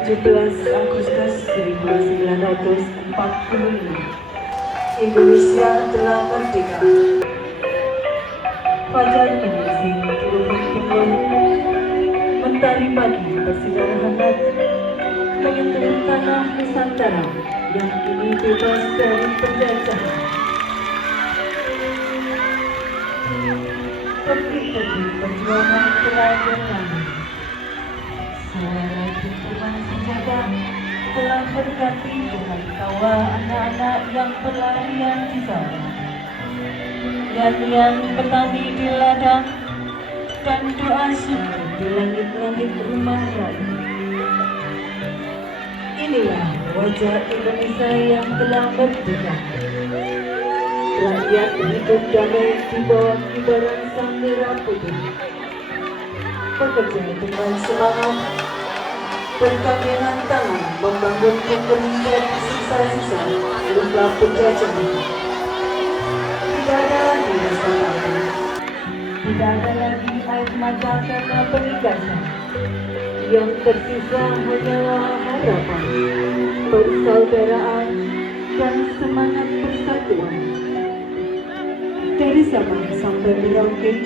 17 Agustus 1945, Indonesia telah merdeka. Fajar menyingsing di ufuk timur, mentari pagi bersinar hangat menyentuh tanah Nusantara yang kini bebas dari penjajahan. Putri-putri perjuangan telah berlari. Suara dentuman senjata telah berganti dengan tawa anak-anak yang berlarian di sawah. Nyanyian petani di ladang dan doa syukur di langit-langit rumah raya. Inilah wajah Indonesia yang telah merdeka. Rakyat hidup damai di bawah kibaran sang merah putih. Bekerja dengan semangat, bergandengan tangan membangun negeri dari sisa-sisa luka penjajahan. Tidak ada lagi rasa takut, tidak ada lagi air mata karena penindasan. Yang tersisa hanyalah harapan, persaudaraan, dan semangat persatuan. Dari Sabang sampai Merauke,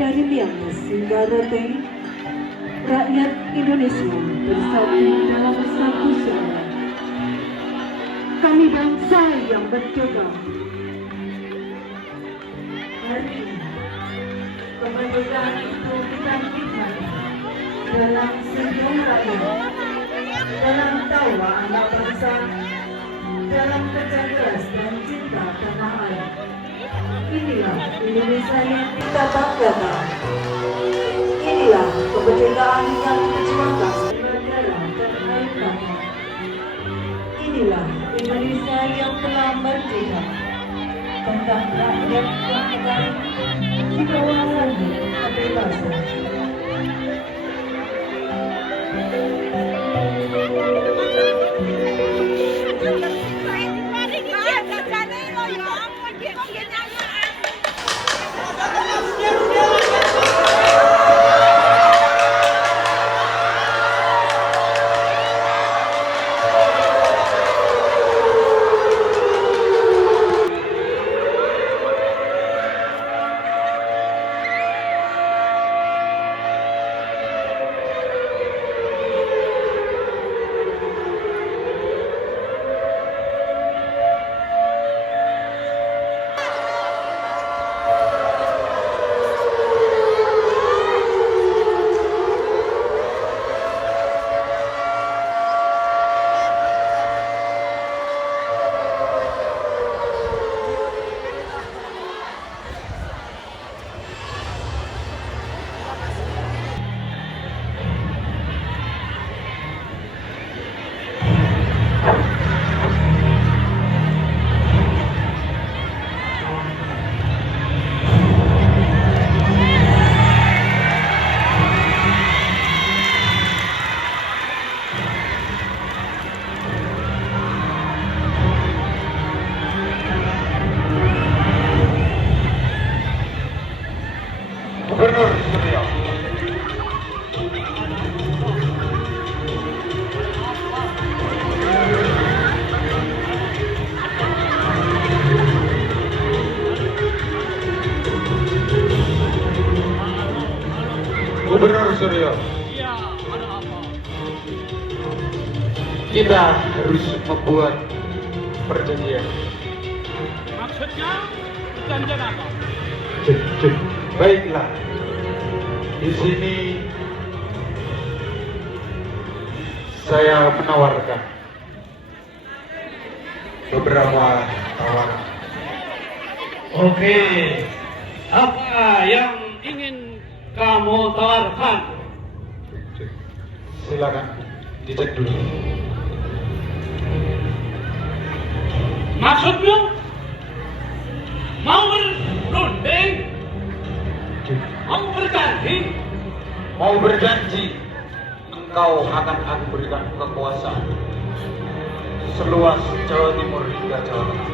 dari Miangas hingga Rote, rakyat Indonesia bersatu dalam satu suara. Kami bangsa yang merdeka. Hari ini, kemerdekaan itu kita nikmati dalam senyum rakyat, dalam tawa anak bangsa, dalam kerja keras dan cinta tanah air. Inilah Indonesia yang kita banggakan. Inilah kemerdekaan yang diperjuangkan negara dan air mata. Inilah Indonesia yang telah merdeka. Tentang rakyat yang tegar di bawah langit kebebasan. Gubernur Riau. Gubernur Suryo. Iya, ada apa? Kita harus membuat perjanjian. Maksudnya perjanjian apa? Baiklah. Di sini saya menawarkan beberapa tawaran. Oke, apa yang ingin kamu tawarkan? Silakan dicek dulu. Maksudmu mau berunding? Mau berjanji? Mau berjanji engkau akan aku berikan kekuasaan seluas Jawa Timur hingga Jawa Tengah.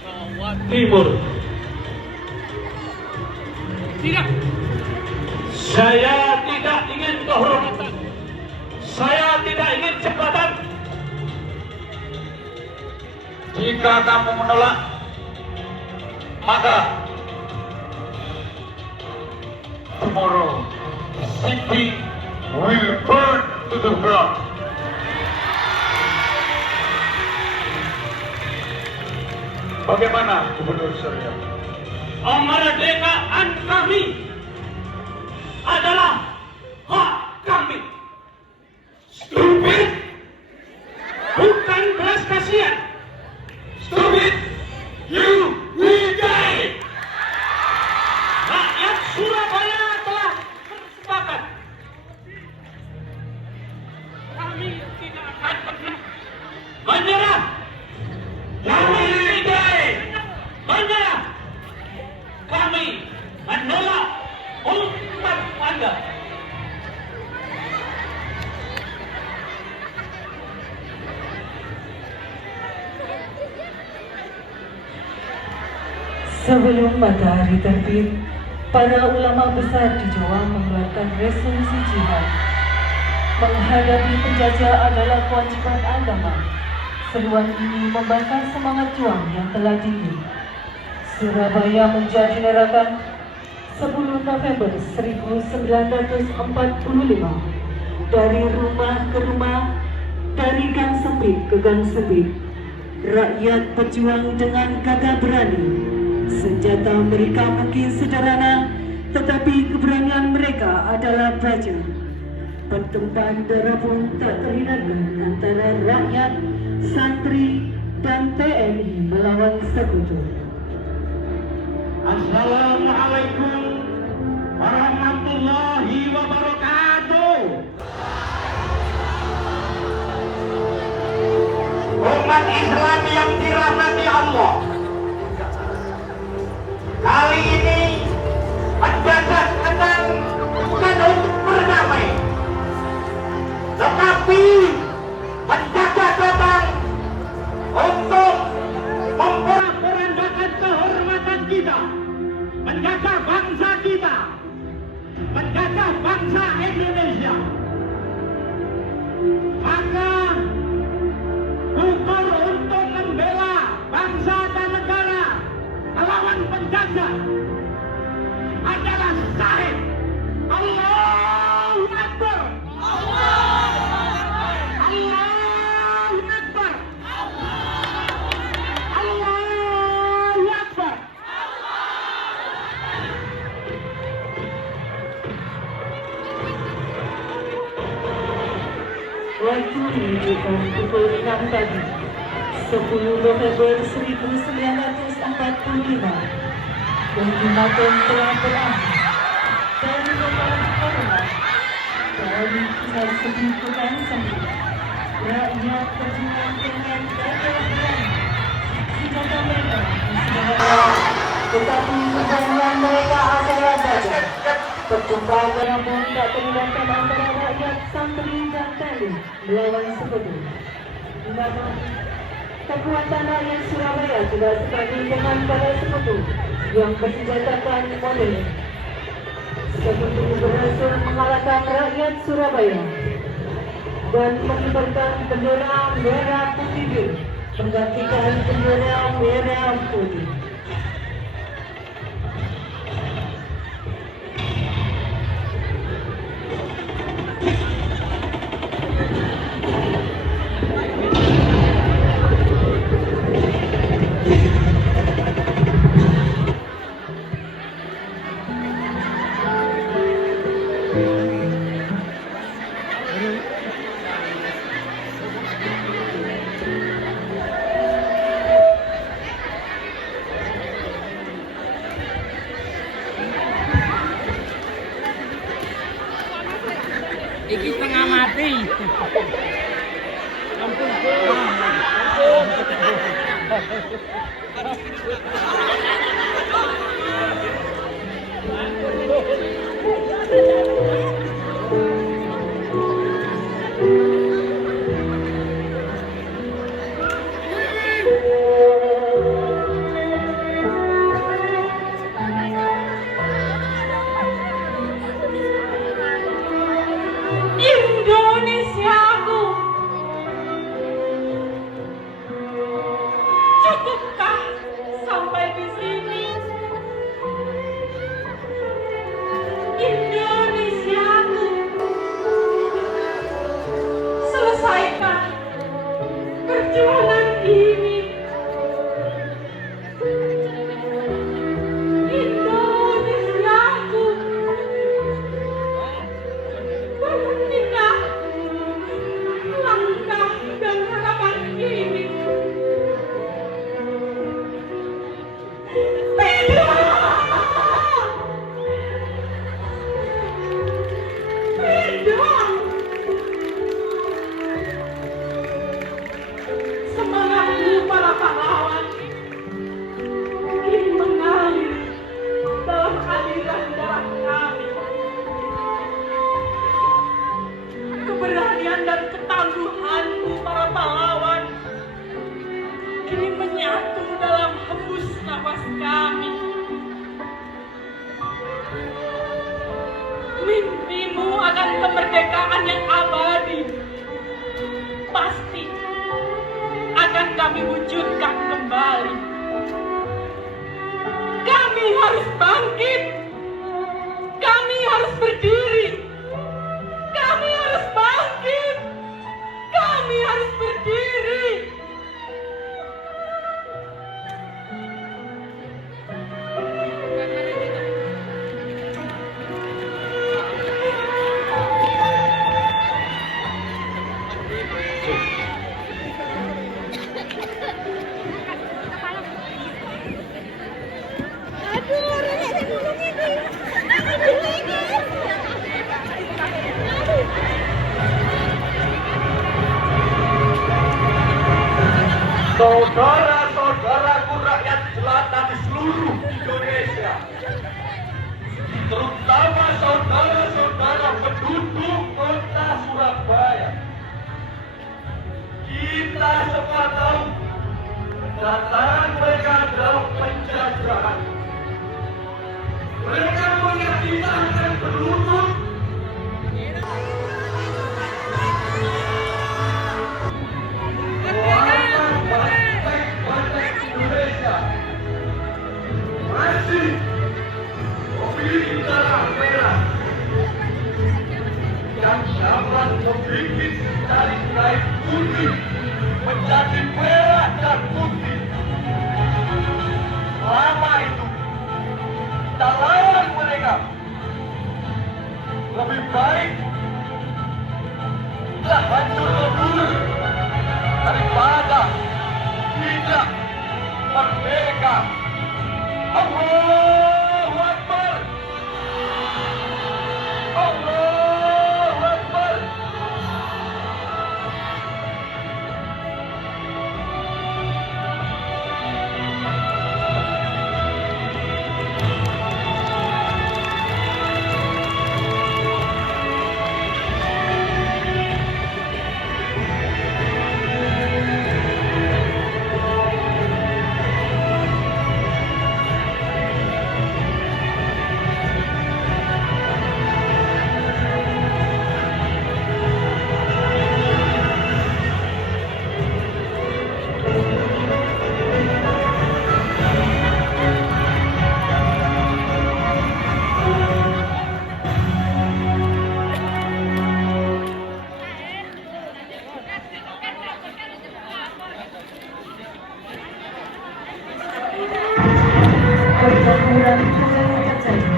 Jawa Timur. Tidak. Saya tidak tidak ingin kehormatan. Saya tidak ingin jabatan. Jika kamu menolak, maka tomorrow city will burn to the ground. Bagaimana, Gubernur Surya? Kemerdekaan kami adalah hak kami. Stupid, bukan belas kasihan. Stupid, you will die. Rakyat Surabaya telah bersepakat. Kami tidak akan pernah menyerah. Kami tidak menyerah. Kami menolak ultimatum Anda. Sebelum matahari terbit, para ulama besar di Jawa mengeluarkan resolusi jihad. Menghadapi penjajah adalah kewajiban agama. Seruan ini membakar semangat juang yang telah timbul. Surabaya menjadi neraka 10 November 1945. Dari rumah ke rumah, dari gang sempit ke gang sempit, rakyat berjuang dengan gagah berani. Senjata mereka mungkin sederhana, tetapi keberanian mereka adalah baja. Pertumpahan darah pun tak terhindarkan antara rakyat, santri, dan TNI melawan sekutu. Assalamualaikum warahmatullahi wabarakatuh. Umat Islam yang dirahmati Allah, kali ini penjajah datang bukan untuk berdamai, tetapi penjajah datang untuk memperendahkan kehormatan kita, menjaga bangsa kita, menjaga bangsa Indonesia. Maka ukur untuk membela bangsa dan negara melawan penjajah adalah syahid. Allahu Akbar. Allahu Akbar. Allahu Akbar. Waktu menunjukkan pukul 6 pagi, 10 November 1945. Ultimatum telah berakhir. Dari rumah ke rumah, dari kisah sedih bukan sempit, rakyat berjuang dengan gagah berani. Senjata mereka disederhanakan, tetapi keberanian mereka adalah baja. Perjumpaan pun tak terhindarkan antara rakyat, santri, dan TNI melawan sekutu. Namun, kekuatan rakyat Surabaya tidak sebanding dengan para sekutu yang bersenjatakan modern. Sekutu berhasil mengalahkan rakyat Surabaya dan mengibarkan bendera merah putih biru menggantikan bendera merah putih. Iki tengah mati. Ampun. Tuhanku para pahlawan kini menyatu dalam hembus nafas kami. Mimpimu akan kemerdekaan yang abadi pasti akan kami wujudkan kembali. Kami harus bangkit. Kami harus berdiri. Kami harus bangkit. Kami harus berdiri. Saudara-saudaraku rakyat jelata di seluruh Indonesia, terutama saudara-saudara penduduk kota Surabaya, kita semua tahu kedatangan mereka dalam penjajahan. Mereka melihat kita akan berlutut. Indonesia masih memiliki darah merah yang dapat membuat dari putih menjadi merah dan putih. Selama itu kita lawan mereka. Lebih baik kita hancur lebur daripada tidak merdeka. Allahu Akbar. Allahu Akbar. Pertempuran pengelolaan saja.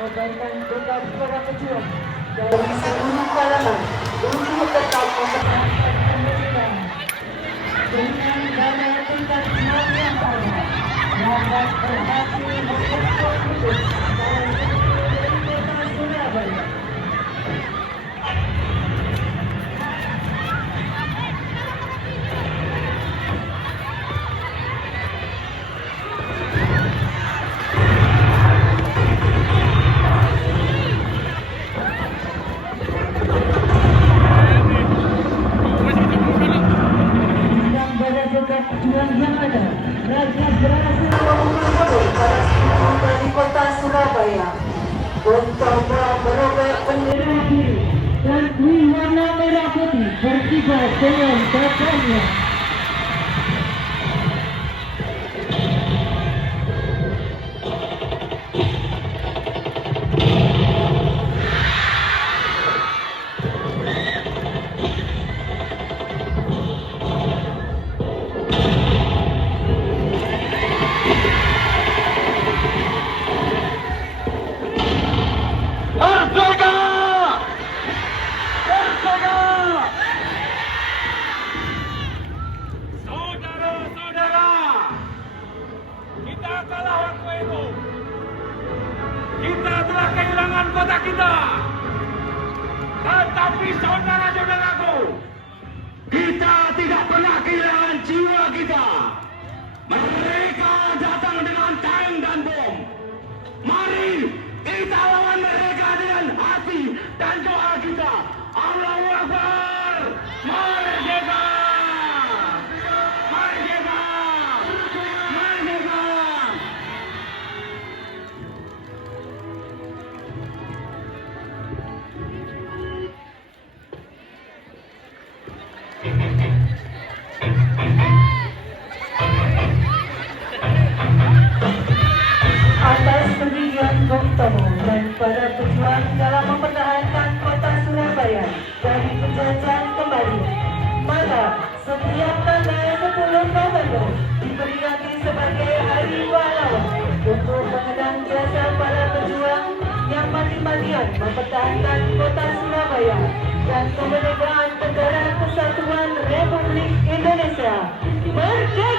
Mengobarkan bekal suara pejuang dari seluruh kalangan untuk tetap mempertahankan kemerdekaan dengan daya tingkat juang yang sama dapat berhasil membentuk hidup dalam kota Surabaya. Perjuangan yang ada, rakyat berhasil mengumpulkan para seluruh dari kota Surabaya mencoba merobek bendera biru dan warna merah putih berkibar dengan gagahnya. Kota kita, tetapi saudara-saudaraku, kita tidak pernah kehilangan jiwa kita. Mereka datang dengan tank dan bom. Mari kita lawan mereka dengan hati dan doa kita. Allahu Akbar. Merdeka! Merdeka! Merdeka! Atas pendirian Bung Tomo dan para pejuang dalam mempertahankan kota Surabaya dari penjajahan kembali, maka setiap tanggal 10 November diperingati sebagai Hari Pahlawan untuk mengenang jasa para pejuang yang mati-matian mempertahankan kota Surabaya dan kemerdekaan Negara Kesatuan Republik Indonesia. Merdeka!